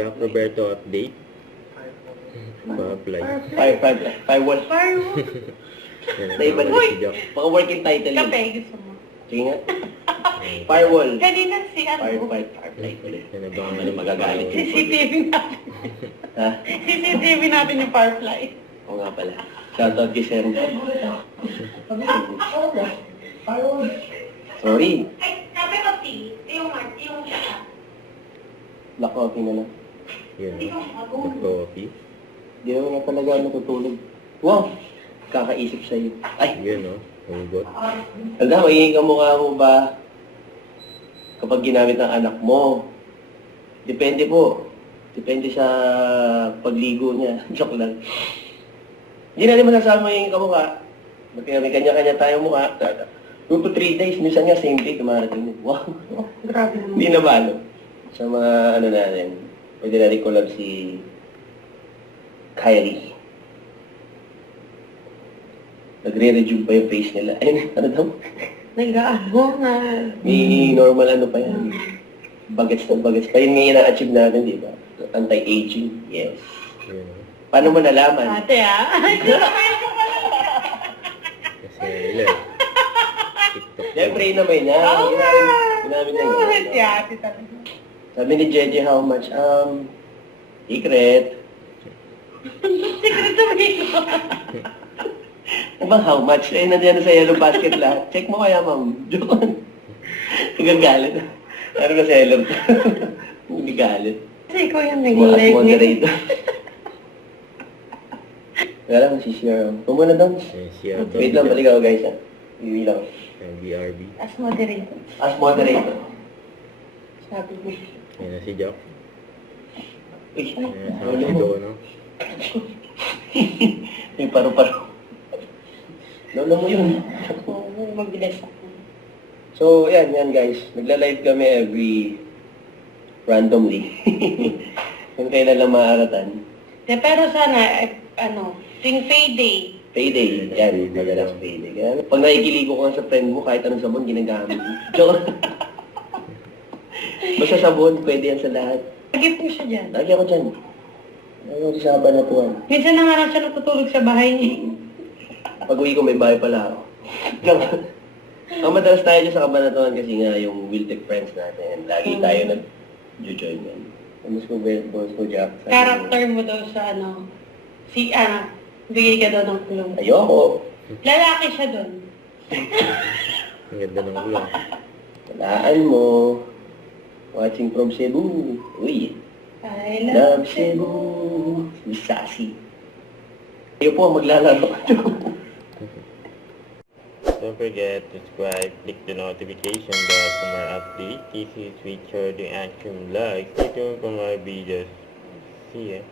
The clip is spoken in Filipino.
Jack Roberto update. Pa-apply. Firewall. Naiba na si Jack. Mga working title yun. Kape, gusto mo. Sige nga. Firewall. Kanina si ano? Firefly ulit. Yan, abangan Ano magagalit? CCTV natin. Ha? CCTV natin yung Firefly. Oo nga pala. Shoutout kay Sir. Sorry. Ay, kape o tea? Yung Black coffee na lang. Yan, coffee. Di naman nga talaga natutulog. Wow! Kakaisip sa'yo. Ay! Yan, no? Hugot. Alda, magiging kamukha mo ba kapag ginamit ng anak mo? Depende po. Depende sa pagligo niya. Joke lang. Hindi natin masasabi magiging kamukha. May kanya-kanya tayong mukha. 2 to 3 days, minsan nga same day, kumarating. Wow! Grabe Hindi na ba, no? Sa mga ano natin, pwede natin collab si Kylie. Nagre-resume pa yung face nila. Ayun, ano daw? Nag-ano na. May normal ano pa yan. Bagets na bagets pa. Yun nga yung na-achieve natin, di ba? Anti-aging. Yes. Yan, no? Paano mo nalaman? Ate Kasi, ilan? TikTok. Siyempre, inamay niya. Oo nga. Ginamit niya. Si ate talaga. Sabi ni Jeje, how much? Secret. Secret to me. Ano ba, how much? Eh, nandiyan na sa yellow basket lahat. Check mo kaya, ma'am. Joke. Nagagalit. Ano ka seller? Hindi galit. Kasi ikaw yung As nag-like moderator. Wala lang, si-share. Pumuna doon. Siya. Wait lang, balik ako guys. Ha? Iwi lang. BRB. As moderator. As moderator. Sabi mo. Yan na si Jack. Uy, Yan na si Dono. may paru-paro. Lolo mo yun. Oo, mabilis ako. So, yan guys. Nagla-live kami every randomly. Kung kailan lang maaratan. Pero sana, ting payday. Payday. Yan, madalas payday. Kaya, pag nakikiligo ko sa friend mo, kahit anong sabon, ginagamit. Joke. Basta sabon, pwede yan sa lahat. Lagi po siya dyan. Lagi ako dyan. Ayaw si Saba na tuwan. Minsan na nga lang siya natutulog sa bahay niya. Pag uwi ko, may bahay pala ako. Ang madalas tayo dyan sa Kabanatuan kasi nga yung Wiltec friends natin. Lagi tayo nag-join yan. Mas ko, boss ko, Jack. Character mo daw sa bigay ka daw ng kulong. Ayoko. Lalaki siya doon. Ang ganda ng ulang. Walaan mo. Watching from Cebu. Uy. I Love Cebu. Sassy. Kayo po ang maglalaro. Don't forget to subscribe, click the notification bell for more updates. This is Richard the Action Vlog. Stay tuned for more videos. See ya.